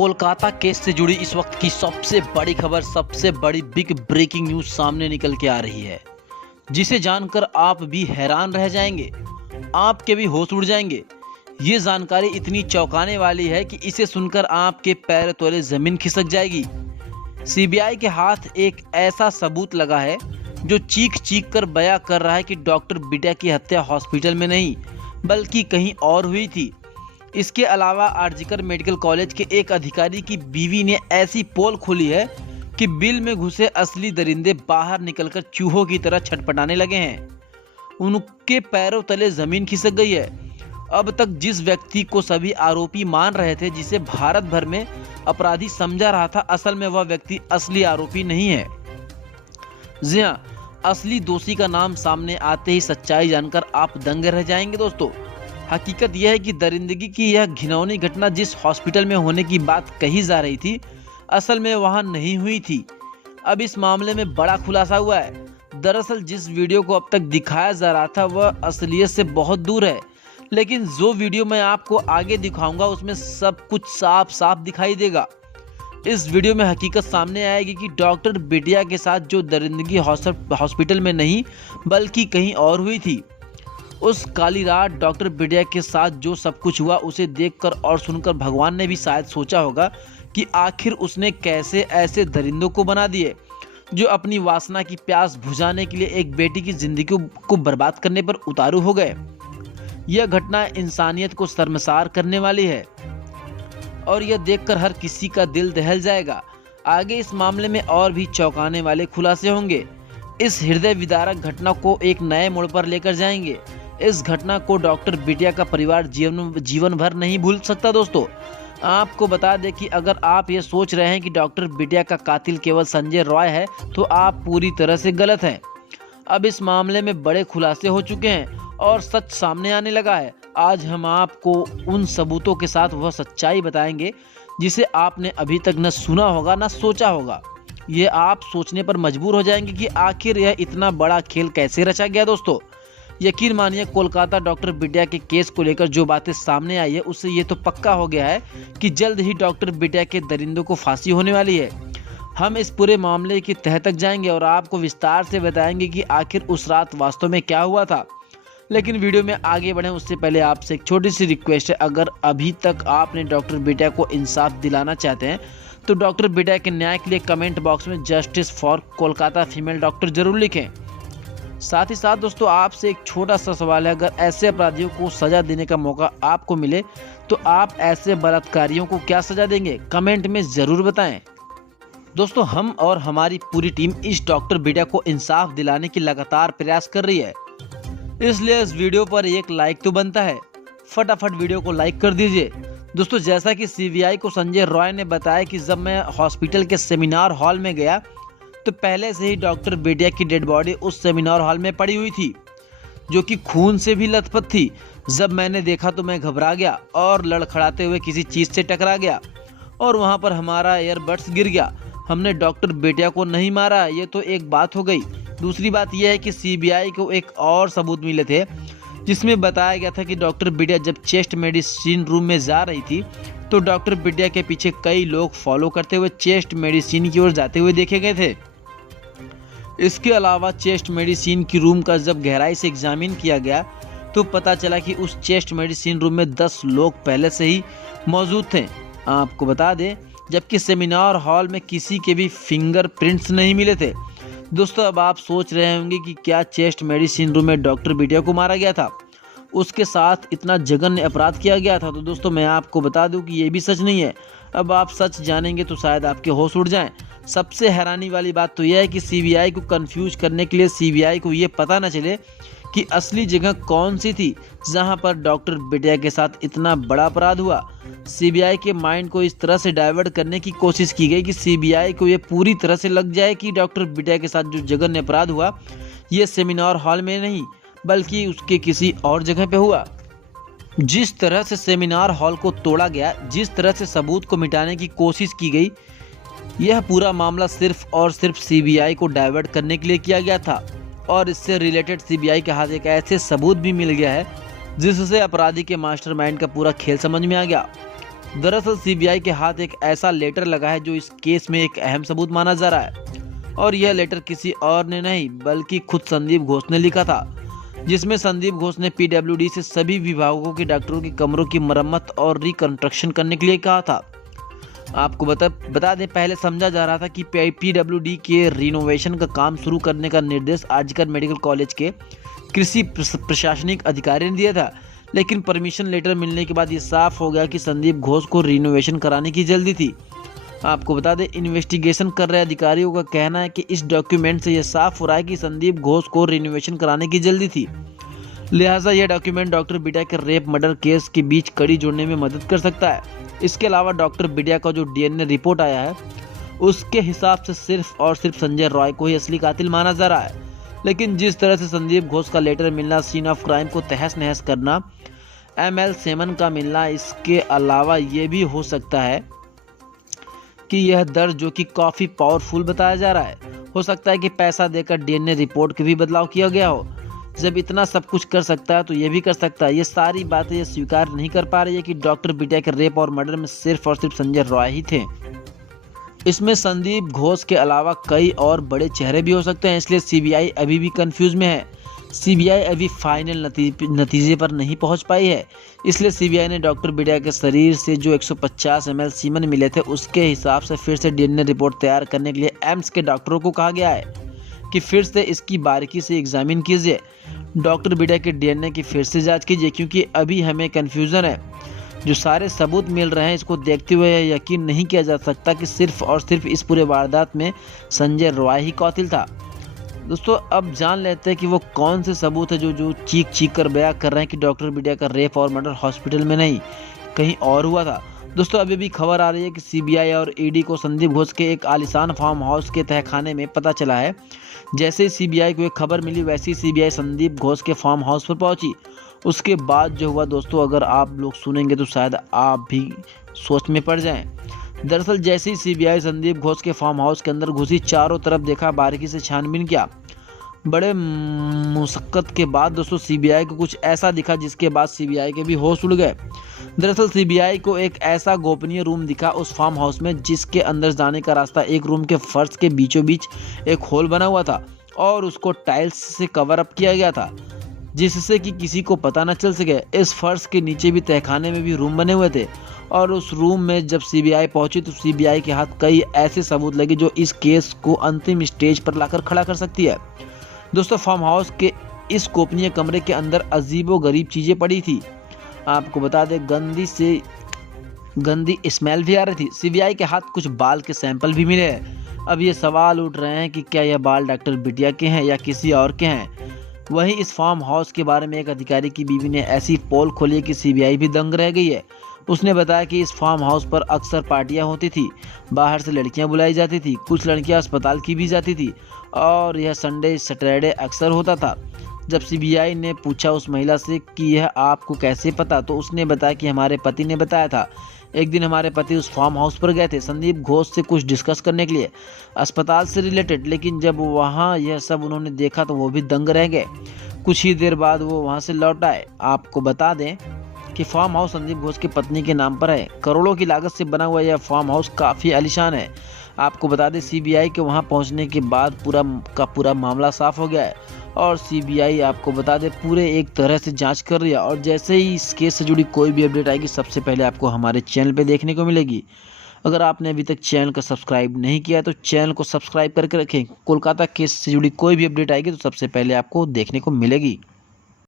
Kolkata case से जुड़ी इस वक्त की सबसे बड़ी खबर, सबसे बड़ी बिग ब्रेकिंग न्यूज सामने निकल के आ रही है, जिसे जानकर आप भी हैरान रह जाएंगे, आपके भी होश उड़ जाएंगे। ये जानकारी इतनी चौंकाने वाली है कि इसे सुनकर आपके पैर तले जमीन खिसक जाएगी। सीबीआई के हाथ एक ऐसा सबूत लगा है जो चीख चीख कर बयां कर रहा है कि डॉक्टर बिटिया की हत्या हॉस्पिटल में नहीं बल्कि कहीं और हुई थी। इसके अलावा आरजीकर मेडिकल कॉलेज के एक अधिकारी की बीवी ने ऐसी पोल खोली है कि बिल में घुसे असली दरिंदे बाहर निकलकर चूहों की तरह छटपटाने लगे हैं। उनके पैरों तले जमीन खिसक गई है। अब तक जिस व्यक्ति को सभी आरोपी मान रहे थे, जिसे भारत भर में अपराधी समझा रहा था, असल में वह व्यक्ति असली आरोपी नहीं है। जी हाँ, असली दोषी का नाम सामने आते ही सच्चाई जानकर आप दंग रह जाएंगे। दोस्तों, हकीकत यह है कि दरिंदगी की यह घिनौनी घटना जिस हॉस्पिटल में होने की बात कही जा रही थी, असल में वहां नहीं हुई थी। अब इस मामले में बड़ा खुलासा हुआ है। दरअसल जिस वीडियो को अब तक दिखाया जा रहा था वह असलियत से बहुत दूर है, लेकिन जो वीडियो मैं आपको आगे दिखाऊंगा उसमें सब कुछ साफ साफ दिखाई देगा। इस वीडियो में हकीकत सामने आएगी कि डॉक्टर बिटिया के साथ जो दरिंदगी हॉस्पिटल में नहीं बल्कि कहीं और हुई थी। उस काली रात डॉक्टर बिटिया के साथ जो सब कुछ हुआ, उसे देखकर और सुनकर भगवान ने भी शायद सोचा होगा कि आखिर उसने कैसे ऐसे दरिंदों को बना दिए जो अपनी वासना की प्यास बुझाने के लिए एक बेटी की जिंदगी को बर्बाद करने पर उतारू हो गए। यह घटना इंसानियत को शर्मसार करने वाली है और यह देखकर हर किसी का दिल दहल जाएगा। आगे इस मामले में और भी चौंकाने वाले खुलासे होंगे। इस हृदय विदारक घटना को एक नए मोड़ पर लेकर जाएंगे। इस घटना को डॉक्टर बिटिया का परिवार जीवन भर नहीं भूल सकता। दोस्तों, आपको बता दें कि अगर आप ये सोच रहे हैं कि डॉक्टर बिटिया का कातिल केवल संजय रॉय है, तो आप पूरी तरह से गलत हैं। अब इस मामले में बड़े खुलासे हो चुके हैं और सच सामने आने लगा है। आज हम आपको उन सबूतों के साथ वह सच्चाई बताएंगे जिसे आपने अभी तक न सुना होगा न सोचा होगा। ये आप सोचने पर मजबूर हो जाएंगे कि आखिर यह इतना बड़ा खेल कैसे रचा गया। दोस्तों, यकीन मानिए, कोलकाता डॉक्टर बिटिया के केस को लेकर जो बातें सामने आई है, उससे ये तो पक्का हो गया है कि जल्द ही डॉक्टर बिटिया के दरिंदों को फांसी होने वाली है। हम इस पूरे मामले की तह तक जाएंगे और आपको विस्तार से बताएंगे कि आखिर उस रात वास्तव में क्या हुआ था। लेकिन वीडियो में आगे बढ़ें उससे पहले आपसे एक छोटी सी रिक्वेस्ट है। अगर अभी तक आपने डॉक्टर बिटिया को इंसाफ दिलाना चाहते हैं तो डॉक्टर बिटिया के न्याय के लिए कमेंट बॉक्स में justice for Kolkata female doctor जरूर लिखें। साथ ही साथ दोस्तों, आपसे एक छोटा सा सवाल है, अगर ऐसे अपराधियों को सजा देने का मौका आपको मिले तो आप ऐसे बलात्कारियों को क्या सजा देंगे? कमेंट में जरूर बताएं। दोस्तों, हम और हमारी पूरी टीम इस डॉक्टर बिटिया को इंसाफ दिलाने की लगातार प्रयास कर रही है, इसलिए इस वीडियो पर एक लाइक तो बनता है। फटाफट वीडियो को लाइक कर दीजिए। दोस्तों, जैसा कि सीबीआई को संजय रॉय ने बताया कि जब मैं हॉस्पिटल के सेमिनार हॉल में गया तो पहले से ही डॉक्टर बिटिया की डेड बॉडी उस सेमिनार हॉल में पड़ी हुई थी, जो कि खून से भी लथपथ थी। जब मैंने देखा तो मैं घबरा गया और लड़खड़ाते हुए किसी चीज से टकरा गया और वहां पर हमारा एयरबड्स गिर गया। हमने डॉक्टर बिटिया को नहीं मारा, ये तो एक बात हो गई। दूसरी बात यह है कि सीबीआई को एक और सबूत मिले थे जिसमें बताया गया था कि डॉक्टर बिटिया जब चेस्ट मेडिसिन रूम में जा रही थी तो डॉक्टर बिटिया के पीछे कई लोग फॉलो करते हुए चेस्ट मेडिसिन की ओर जाते हुए देखे गए थे। इसके अलावा चेस्ट मेडिसिन की रूम का जब गहराई से एग्जामिन किया गया तो पता चला कि उस चेस्ट मेडिसिन रूम में 10 लोग पहले से ही मौजूद थे। आपको बता दें, जबकि सेमिनार हॉल में किसी के भी फिंगरप्रिंट्स नहीं मिले थे। दोस्तों, अब आप सोच रहे होंगे कि क्या चेस्ट मेडिसिन रूम में डॉक्टर बिटिया को मारा गया था, उसके साथ इतना जघन्य अपराध किया गया था? तो दोस्तों, मैं आपको बता दूं कि ये भी सच नहीं है। अब आप सच जानेंगे तो शायद आपके होश उड़ जाएं। सबसे हैरानी वाली बात तो यह है कि सीबीआई को कंफ्यूज करने के लिए सीबीआई को ये पता न चले कि असली जगह कौन सी थी जहां पर डॉक्टर बिटिया के साथ इतना बड़ा अपराध हुआ। सीबीआई के माइंड को इस तरह से डाइवर्ट करने की कोशिश की गई कि सीबीआई को ये पूरी तरह से लग जाए कि डॉक्टर बिटिया के साथ जो जघन्य अपराध हुआ ये सेमिनार हॉल में नहीं बल्कि उसके किसी और जगह पे हुआ। जिस तरह से सेमिनार हॉल को तोड़ा गया, जिस तरह से सबूत को मिटाने की कोशिश की गई, यह पूरा मामला सिर्फ और सिर्फ सीबीआई को डाइवर्ट करने के लिए किया गया था और इससे रिलेटेड सीबीआई के हाथ एक ऐसे सबूत भी मिल गया है जिससे अपराधी के मास्टरमाइंड का पूरा खेल समझ में आ गया। दरअसल सीबीआई के हाथ एक ऐसा लेटर लगा है जो इस केस में एक अहम सबूत माना जा रहा है, और यह लेटर किसी और ने नहीं बल्कि खुद संदीप घोष ने लिखा था, जिसमें संदीप घोष ने पीडब्ल्यूडी से सभी विभागों के डॉक्टरों के कमरों की मरम्मत और रिकंस्ट्रक्शन करने के लिए कहा था। आपको बता दें, पहले समझा जा रहा था कि पीडब्ल्यूडी के रिनोवेशन का काम शुरू करने का निर्देश आजकल मेडिकल कॉलेज के कृषि प्रशासनिक अधिकारी ने दिया था, लेकिन परमिशन लेटर मिलने के बाद ये साफ हो गया कि संदीप घोष को रिनोवेशन कराने की जल्दी थी। आपको बता दें, इन्वेस्टिगेशन कर रहे अधिकारियों का कहना है कि इस डॉक्यूमेंट से यह साफ हो रहा है कि संदीप घोष को रिनोवेशन कराने की जल्दी थी, लिहाजा यह डॉक्यूमेंट डॉक्टर बिटिया के रेप मर्डर केस के बीच कड़ी जोड़ने में मदद कर सकता है। इसके अलावा डॉक्टर बिटिया का जो डीएनए रिपोर्ट आया है उसके हिसाब से सिर्फ और सिर्फ संजय रॉय को ही असली कातिल माना जा रहा है, लेकिन जिस तरह से संदीप घोष का लेटर मिलना, सीन ऑफ क्राइम को तहस नहस करना, एमएल सेमन का मिलना, इसके अलावा ये भी हो सकता है कि यह दर्द जो कि काफ़ी पावरफुल बताया जा रहा है, हो सकता है कि पैसा देकर डीएनए रिपोर्ट के भी बदलाव किया गया हो। जब इतना सब कुछ कर सकता है तो ये भी कर सकता है। ये सारी बातें ये स्वीकार नहीं कर पा रही है कि डॉक्टर बिटिया के रेप और मर्डर में सिर्फ और सिर्फ संजय रॉय ही थे। इसमें संदीप घोष के अलावा कई और बड़े चेहरे भी हो सकते हैं, इसलिए सीबीआई अभी भी कंफ्यूज में है। सीबीआई अभी फाइनल नतीजे पर नहीं पहुंच पाई है, इसलिए सीबीआई ने डॉक्टर बिटिया के शरीर से जो 150 ml सीमेंट मिले थे उसके हिसाब से फिर से डीएनए रिपोर्ट तैयार करने के लिए एम्स के डॉक्टरों को कहा गया है कि फिर से इसकी बारीकी से एग्जामिन कीजिए, डॉक्टर बिटिया के डीएनए की फिर से जाँच कीजिए, क्योंकि अभी हमें कन्फ्यूज़न है। जो सारे सबूत मिल रहे हैं इसको देखते हुए यकीन नहीं किया जा सकता कि सिर्फ और सिर्फ इस पूरे वारदात में संजय रॉय ही कातिल था। दोस्तों, अब जान लेते हैं कि वो कौन से सबूत है जो चीख कर बयां कर रहे हैं कि डॉक्टर बिटिया का रेप और मर्डर हॉस्पिटल में नहीं कहीं और हुआ था। दोस्तों, अभी भी खबर आ रही है कि सीबीआई और ईडी को संदीप घोष के एक आलीशान फार्म हाउस के तहखाने में पता चला है। जैसे ही सीबीआई को एक खबर मिली वैसे ही सीबीआई संदीप घोष के फार्म हाउस पर पहुंची। उसके बाद जो हुआ दोस्तों, अगर आप लोग सुनेंगे तो शायद आप भी सोच में पड़ जाएं। दरअसल जैसे ही सीबीआई संदीप घोष के फार्म हाउस के अंदर घुसी, चारों तरफ देखा, बारीकी से छानबीन किया। बड़े मुशक्कत के बाद दोस्तों सीबीआई को कुछ ऐसा दिखा जिसके बाद सीबीआई के भी होश उड़ गए। दरअसल सीबीआई को एक ऐसा गोपनीय रूम दिखा उस फार्म हाउस में, जिसके अंदर जाने का रास्ता एक रूम के फर्श के बीचों बीच एक होल बना हुआ था और उसको टाइल्स से कवर अप किया गया था, जिससे कि किसी को पता न चल सके। इस फर्श के नीचे भी तहखाने में भी रूम बने हुए थे और उस रूम में जब सीबीआई पहुंची तो सीबीआई के हाथ कई ऐसे सबूत लगे जो इस केस को अंतिम स्टेज पर लाकर खड़ा कर सकती है। दोस्तों, फार्म हाउस के इस गोपनीय कमरे के अंदर अजीबोगरीब चीजें पड़ी थी। आपको बता दें, गंदी स्मेल भी आ रही थी। सीबीआई के हाथ कुछ बाल के सैंपल भी मिले हैं। अब ये सवाल उठ रहे हैं कि क्या यह बाल डॉक्टर बिटिया के हैं या किसी और के हैं। वहीं इस फार्म हाउस के बारे में एक अधिकारी की बीवी ने ऐसी पोल खोली कि सीबीआई भी दंग रह गई है। उसने बताया कि इस फार्म हाउस पर अक्सर पार्टियां होती थी, बाहर से लड़कियां बुलाई जाती थी, कुछ लड़कियां अस्पताल की भी जाती थी और यह संडे सैटरडे अक्सर होता था। जब सीबीआई ने पूछा उस महिला से कि यह आपको कैसे पता, तो उसने बताया कि हमारे पति ने बताया था। एक दिन हमारे पति उस फार्म हाउस पर गए थे संदीप घोष से कुछ डिस्कस करने के लिए, अस्पताल से रिलेटेड, लेकिन जब वहाँ यह सब उन्होंने देखा तो वो भी दंग रह गए। कुछ ही देर बाद वो वहाँ से लौट आए। आपको बता दें कि फार्म हाउस संदीप घोष की पत्नी के नाम पर है। करोड़ों की लागत से बना हुआ यह फार्म हाउस काफ़ी आलीशान है। आपको बता दें, सीबीआई के वहां पहुंचने के बाद पूरा मामला साफ हो गया है और सीबीआई आपको बता दें पूरे एक तरह से जांच कर रही है और जैसे ही इस केस से जुड़ी कोई भी अपडेट आएगी सबसे पहले आपको हमारे चैनल पे देखने को मिलेगी। अगर आपने अभी तक चैनल को सब्सक्राइब नहीं किया तो चैनल को सब्सक्राइब करके रखें। कोलकाता केस से जुड़ी कोई भी अपडेट आएगी तो सबसे पहले आपको देखने को मिलेगी।